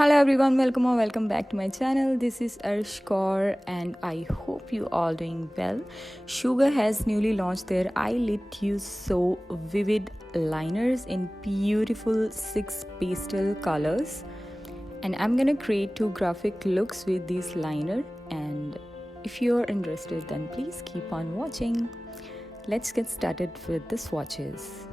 Hello everyone, welcome or welcome back to my channel. This is Arsh Kaur and I hope you all doing well. Sugar has newly launched their Eyeliner You So Vivid liners in beautiful 6 pastel colors, and I'm gonna create 2 graphic looks with this liner, and if you're interested then please keep on watching. Let's get started with the swatches.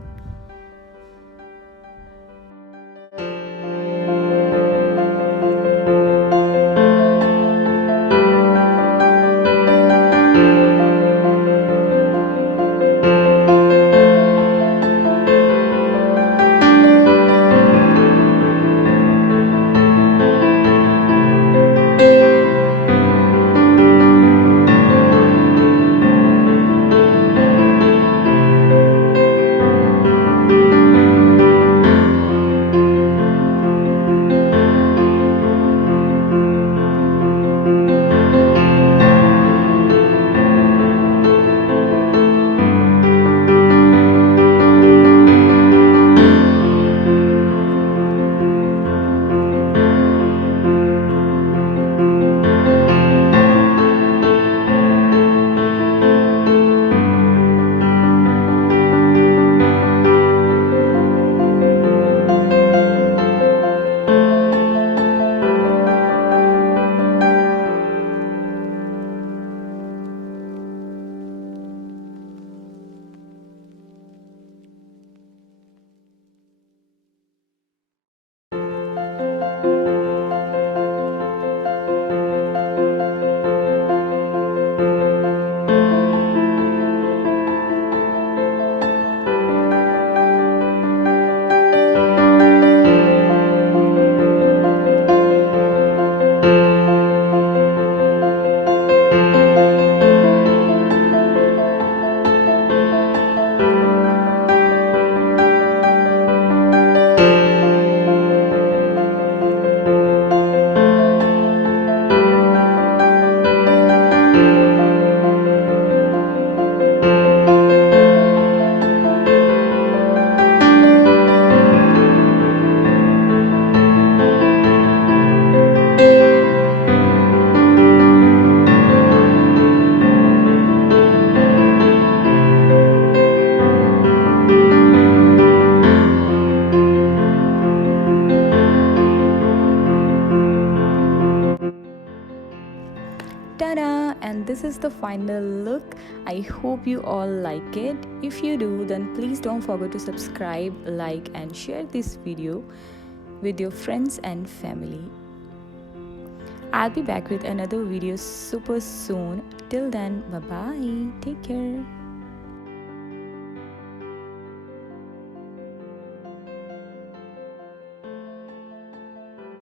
Ta-da! And this is the final look. I hope you all like it. If you do, then please don't forget to subscribe, like and share this video with your friends and family. I'll be back with another video super soon. Till then, bye bye, take care.